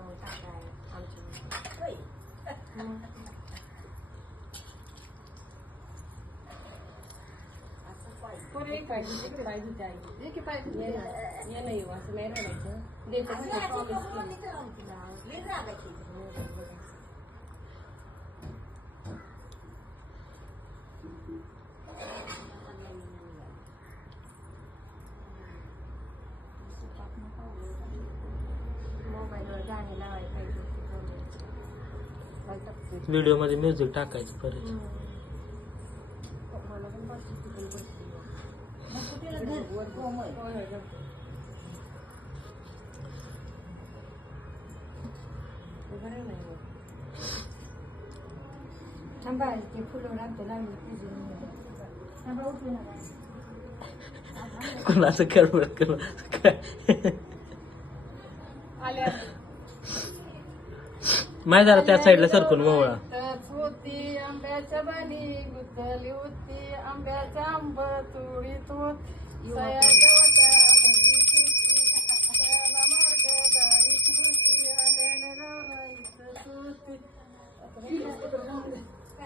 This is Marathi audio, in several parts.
त्यामुळे काका आहे आमच्या मग पोरं एक पाहिजे तिकडे पाहिजे ते आई जे की पाहिजे ये ना ये नाही असं नाही राहायचं देतो प्रॉमिस केलं व्हिडिओमध्ये म्युझिक टाकायचं परत मला पण पाचशे तिकडे बसली. वर कोमल. होय, होय, जाऊ. बरं आहे नाही मग. थांबा ते फुलं राहते लागली कोणाचं करमत कोणाचं काय आले माहिती झालं त्या साईडला सरकून मोवळा गुत्तच होती आंब्याच्या बाणी गुंतली होती आंब्याचा आंब सयाच्या होती सयाला मार्ग दारीत होती आल्याने गौराईत होती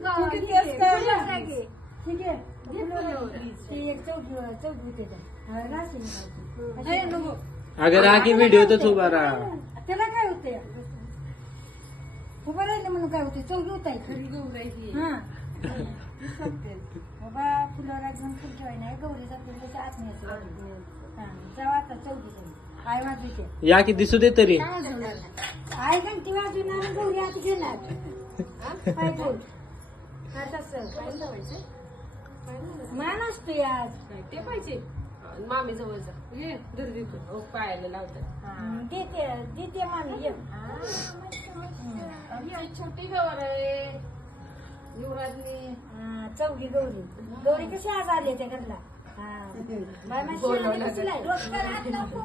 तू तू? फुलं तू घे, किती असतं? फुलं घे. ठीक आहे. घे फुलं. ती एक चौकी. हा, नको. अगं राखी व्हिडिओतच उभा राहा. त्याला काय होते उभं राहिलं म्हणून काय होते चौकी होत खरी हा. बाबा फुलावर घेऊन फुल ठेवाय नाही गौरीचा आत हा तेव्हा आता चौकी आई वाजविते या की दिसू दे तरी. आई घंटी वाजवणार आणि गौरी आत घेणार. काय बोल? काय तसं काय लावायचं? मान असतो आज ते पाहिजे. मामी जवळचा देतो ओ, पायाला लावतात. देते देते मामी ये. ही छोटी गवर आहे. युवराजनी. हा, चौघी गौरी. गौरी कशी आज आली त्या घरला हा. बाय बोलवलं नको.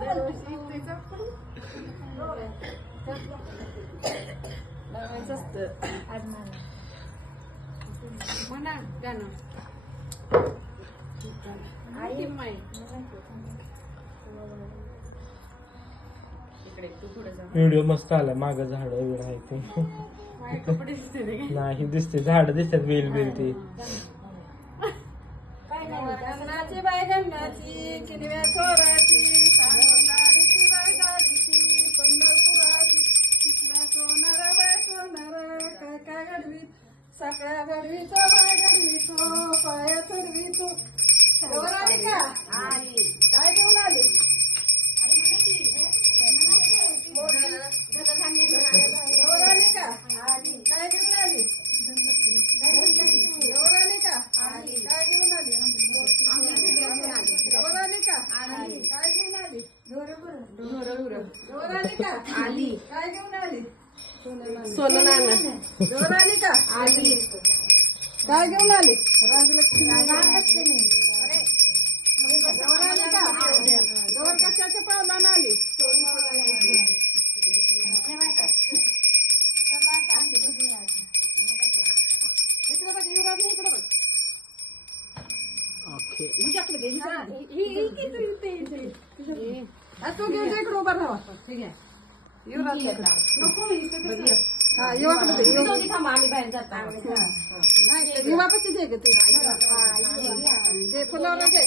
लावायचं असतं. आज मला. म्हणा गाणं आई माई इकडे तू पुढे जा. व्हिडिओ मस्त आला माग झाड बिड आहे ते माझे कपडे दिसते रे नाही दिसते झाड दिसतात बेल बेल ती. काय नाही होत. गंगनाची बाय किनव्या लाडीची सगळ्या घडवीचो बाय घडवीचो पाया चढवीचो वर आली? का काय घेऊन आली का? काय घेऊन आली? वर आली का? काय घेऊन आली? वर आली. का? काय घेऊन आली? वर आली का? आली. काय घेऊन आली? सोनं नाणं आली का आली। काय घेऊन आली? राजलक्ष्मी वर आली का वर कशाच्या पावलानं आली इकडे बघ युवराज इकडे बघ. ओके. हा, तू घेऊन इकडे उभा राहा. ठीक आहे. युवराज नको इकडे ये. हा। युवाकडे दे युवा. आम्ही बाहेर जातो नाही युवापाशी दे। ग तू। दे फुलावर घे